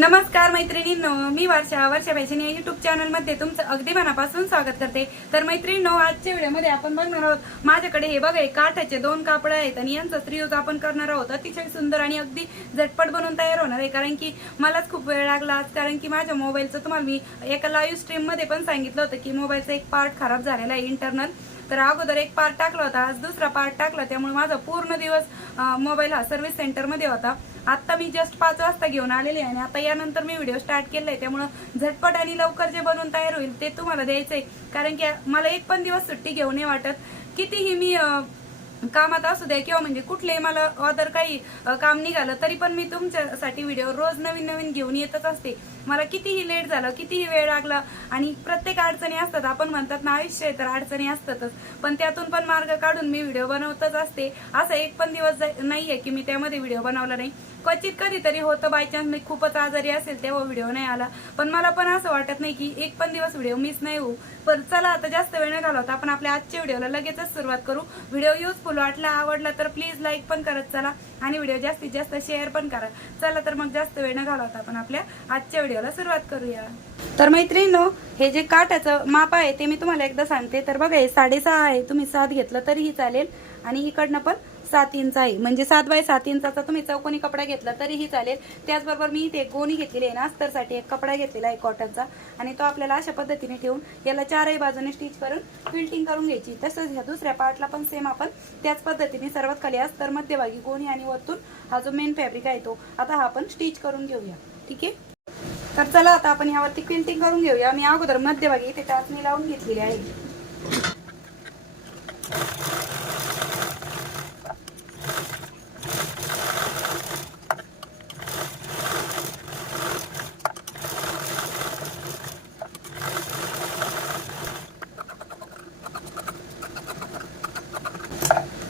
नमस्कार मैत्रिणींनो मी वर्षा वर्षा फॅशन या युट्यूब चॅनलमध्ये तुमचं अगदी मनापासून स्वागत करते. तर मैत्रिणींनो आजच्या व्हिडिओमध्ये आपण बघणार आहोत माझ्याकडे हे बघा काठाचे दोन कापड आहेत आणि यांचा यूज आपण करणार आहोत. अतिशय सुंदर आणि अगदी झटपट बनवून तयार होणार आहे कारण की मलाच खूप वेळ लागला आज कारण की माझ्या मोबाईलचं तुम्हाला मी एका लाईव्ह स्ट्रीममध्ये पण सांगितलं होतं की मोबाईलचा एक पार्ट खराब झालेला आहे इंटरनल तर अगोदर एक पार्ट टाकला होता आज दुसरा पार्ट टाकला त्यामुळे माझा पूर्ण दिवस मोबाईल हा सर्व्हिस सेंटरमध्ये होता. आता मी जस्ट पाच वाजता घेऊन आलेली आहे आणि आता यानंतर मी व्हिडिओ स्टार्ट केलाय त्यामुळं झटपट आणि लवकर जे बनवून तयार होईल ते तुम्हाला द्यायचंय. कारण की मला एक पण दिवस सुट्टी घेऊ नये वाटत. कितीही मी कामात असू द्या किंवा म्हणजे कुठलेही मला अदर काही काम निघालं तरी पण मी तुमच्यासाठी व्हिडिओ रोज नवीन नवीन घेऊन येतच असते. मला कितीही लेट झालं कितीही वेळ लागला आणि प्रत्येक अडचणी असतात आपण म्हणतात ना आयुष्य तर अडचणी असतातच. पण त्यातून पण मार्ग काढून मी व्हिडिओ बनवतच असते. असं एक पण दिवस जा- नाहीये की मी त्यामध्ये व्हिडिओ बनवला नाही. क्वचित कधीतरी होतं बाय चान्स मी खूपच आजारी असेल तेव्हा व्हिडिओ नाही आला. पण मला पण असं वाटत नाही की एक पण दिवस व्हिडिओ मिस नाही होऊ. पण चला आता जास्त वेळ नाही घालवता. आपण आपल्या आजच्या व्हिडिओला लगेचच सुरुवात करू. व्हिडिओ युजफुल वाटला आवडला तर प्लीज लाईक पण करत चला. आणि व्हिडिओ जास्तीत जास्त शेअर पण करा. चला तर मग जास्त वेळ न घालवता आपण आपल्या आजच्या व्हिडिओला सुरुवात करूया. तर मैत्रिणीनो हे जे काठाचं माप आहे ते मी तुम्हाला एकदा सांगते. तर बघा हे साडेसहा आहे. तुम्ही सात घेतलं तरीही चालेल. आणि इकडनं पण सात इंच आहे. म्हणजे सात बाय सात इंचाचा तुम्ही चौकोनी कपडा घेतला तरीही चालेल. त्याचबरोबर मी इथे गोणी घेतलेली आहे ना अस्तरसाठी एक कपडा घेतलेला आहे कॉटनचा. आणि तो आपल्याला अशा पद्धतीने ठेवून याला चारही बाजूने स्टिच करून फिल्टिंग करून घ्यायची. तसंच ह्या दुसऱ्या पार्टला पण सेम आपण त्याच पद्धतीने सर्वात खाली अस्तर मध्यभागी गोणी आणि वरतून हा जो मेन फॅब्रिक आहे तो आता हा आपण स्टिच करून घेऊया. ठीक आहे? तर चला आता आपण यावरती क्विंटिंग करून घेऊया. मी अगोदर मध्यभागी इथे टाचणी लावून घेतलेली आहे.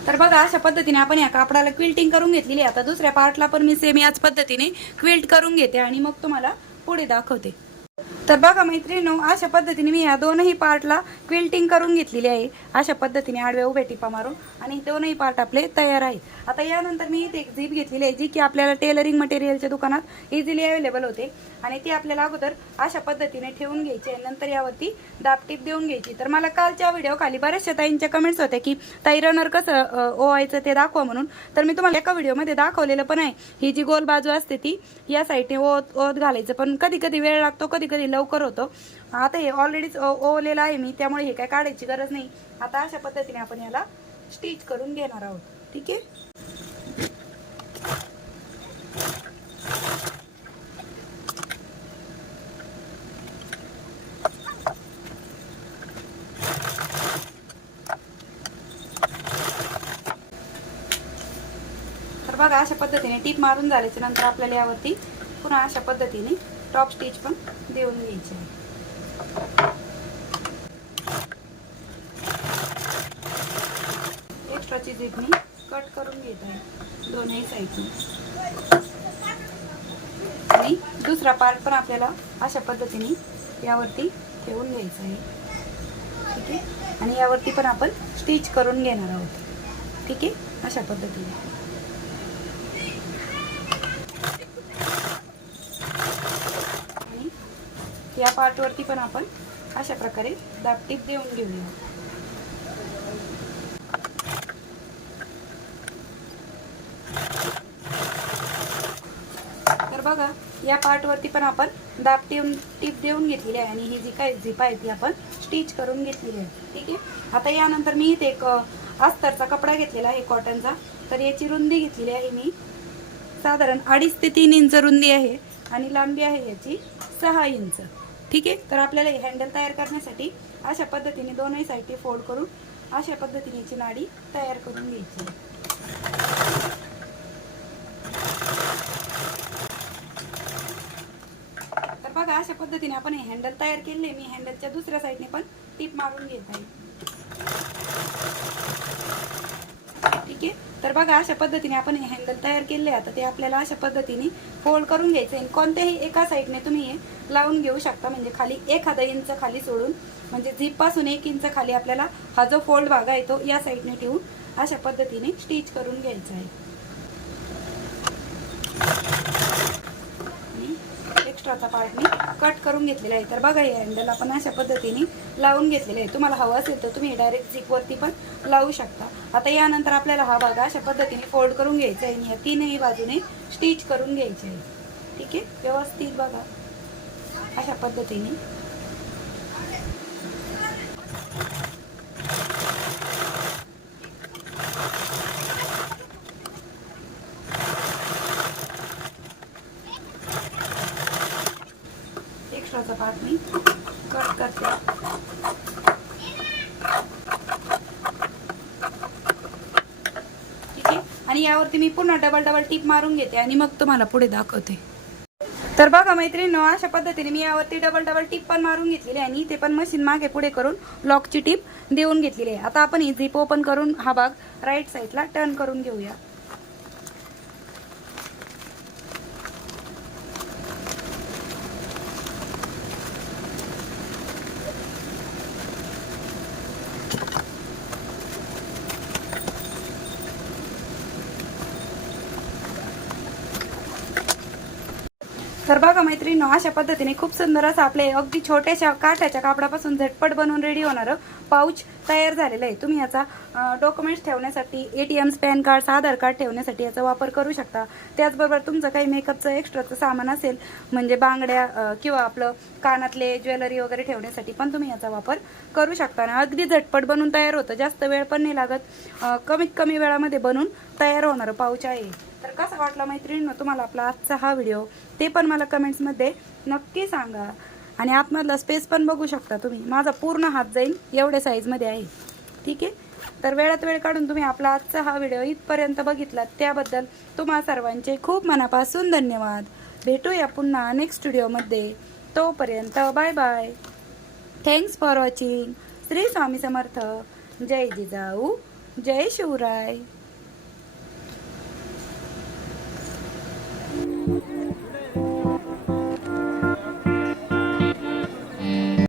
तर बघा अशा पद्धतीने आपण या कापडाला क्विल्टिंग करून घेतलेली आहे. आता दुसऱ्या पार्टला पण मी सेम याच पद्धतीने क्विल्ट करून घेते आणि मग तुम्हाला पुढे दाखवते. तर बघा मैत्रिणीनो अशा पद्धतीने मी या दोनही पार्टला क्विल्टिंग करून घेतलेली आहे. अशा पद्धतीने आडव्या उभ्या टिपा मारून आणि दोनही पार्ट आपले तयार आहे आता यानंतर मी इथे एक झीप घेतलेली आहे जी की आपल्याला टेलरिंग मटेरियलच्या दुकानात इझिली अवेलेबल होते. आणि ती आपल्याला अगोदर अशा पद्धतीने ठेवून घ्यायची आहे. नंतर यावरती दापटीप देऊन घ्यायची. तर मला कालच्या व्हिडिओ खाली बऱ्याचशा ताईंच्या कमेंट्स होत्या की ताई रनर कसं ओवायचं ते दाखवा म्हणून. तर मी तुम्हाला एका व्हिडिओमध्ये दाखवलेलं पण आहे. ही जी गोल बाजू असते ती या साईडने ओत ओत घालायचं. पण कधी कधी वेळ लागतो कधी कधी लवकर होतो. आता हे ऑलरेडीच ओवलेलं आहे मी त्यामुळे हे काय काढायची गरज नाही. आता अशा पद्धतीने आपण याला स्टिच करून घेणार आहोत. ठीक आहे? तर बघा अशा पद्धतीने टीप मारून झाल्याच्यानंतर आपल्याला यावरती पुन्हा अशा पद्धतीने टॉप स्टिच पण देऊन घ्यायची. आहे एक्स्ट्राची झीप मी कट करून घेत आहे. दोन्ही साईडने आणि दुसरा पार्ट पण आपल्याला अशा पद्धतीने यावरती ठेवून घ्यायचा आहे. ठीक आहे? आणि यावरती पण आपण स्टिच करून घेणार आहोत. ठीक आहे? अशा पद्धतीने आणि या पार्टवरती पण आपण अशा प्रकारे दापटीप देऊन घेऊया. तर बघा या पार्टवरती पण आपण दाब टिप टीप देऊन घेतलेली आहे आणि ही जी काय झिप आहे ती आपण स्टिच करून घेतलेली आहे. ठीक आहे? आता यानंतर मी इथे एक अस्तरचा कपडा घेतलेला आहे कॉटनचा. तर याची रुंदी घेतलेली आहे मी. साधारण अडीच ते तीन इंच रुंदी आहे आणि लांबी आहे याची सहा इंच. ठीक आहे? तर आपल्याला हँडल तयार करण्यासाठी अशा पद्धतीने दोनही साईडने फोल्ड करून अशा पद्धतीने याची नाडी तयार करून घ्यायची. आहे. तर बघा अशा पद्धतीने आपण हे हँडल तयार केले. मी हँडलच्या दुसऱ्या साईडने पण टीप मारून घेत आहे. ठीक आहे? तर बघा अशा पद्धतीने आपण हे हँडल तयार केले. आता ते आपल्याला अशा पद्धतीने फोल्ड करून घ्यायचं आहे. कोणत्याही एका साईडने तुम्ही हे लावून घेऊ शकता. म्हणजे खाली एखादा इंच खाली सोडून म्हणजे झीपपासून एक इंच खाली आपल्याला हा जो फोल्ड भाग आहे तो या साईडने ठेवून अशा पद्धतीने स्टिच करून घ्यायचा आहे. एक्स्ट्राचा पार्ट मी कट करून घेतलेला आहे. तर बघा हे हँडल आपण अशा पद्धतीने लावून घेतलेले आहे. तुम्हाला हवं असेल तर तुम्ही डायरेक्ट झिपवरती पण लावू शकता. आता यानंतर आपल्याला हा भाग अशा पद्धतीने फोल्ड करून घ्यायचा आहे आणि या तीनही बाजूने स्टिच करून घ्यायचे आहे. ठीक आहे? व्यवस्थित बघा. अशा पद्धतीने. एक्स्ट्रा चपात मी? कट करते. ठीक आहे? आणि यावरती मी पुन्हा डबल डबल टीप मारून घेते आणि मग तुम्हाला पुढे दाखवते. तर बघा मैत्रिणी अशा पद्धतीने मी यावरती डबल डबल टीप पण मारून घेतलेली आहे आणि ते पण मशीन मागे पुढे करून लॉकची टीप देऊन घेतलेली आहे. आता आपण ही झिप ओपन करून हा भाग राईट साईडला टर्न करून घेऊया. तर बघा मैत्रिणी अशा पद्धतीने खूप सुंदर असं आपले अगदी छोट्याशा काठाच्या कापडापासून झटपट बनवून रेडी होणारं पाऊच तयार झालेलं आहे. तुम्ही याचा डॉक्युमेंट्स ठेवण्यासाठी A T Ms PAN cards Aadhaar card ठेवण्यासाठी याचा वापर करू शकता. त्याचबरोबर तुमचं काही मेकअपचं एक्स्ट्राचं सामान असेल म्हणजे बांगड्या किंवा आपलं कानातले ज्वेलरी वगैरे ठेवण्यासाठी पण तुम्ही याचा वापर करू शकता. आणि अगदी झटपट बनवून तयार होतं. जास्त वेळ पण नाही लागत. कमीत कमी वेळामध्ये बनवून तयार होणारं पाऊच आहे. तर कसा वाटला मैत्रिणींनो तुम्हाला आपला आजचा हा व्हिडिओ ते पण मला कमेंट्समध्ये नक्की सांगा. आणि आतमधला स्पेस पण बघू शकता तुम्ही. माझा पूर्ण हात जाईल एवढ्या साईजमध्ये आहे. ठीक आहे? तर वेळात वेळ काढून तुम्ही आपला आजचा हा व्हिडिओ इथपर्यंत बघितला. त्याबद्दल तुम्हा सर्वांचे खूप मनापासून धन्यवाद. भेटूया पुन्हा नेक्स्ट व्हिडिओमध्ये तोपर्यंत bye bye thanks for watching Shri Swami Samarth. जय जिजाऊ. जय शिवराय.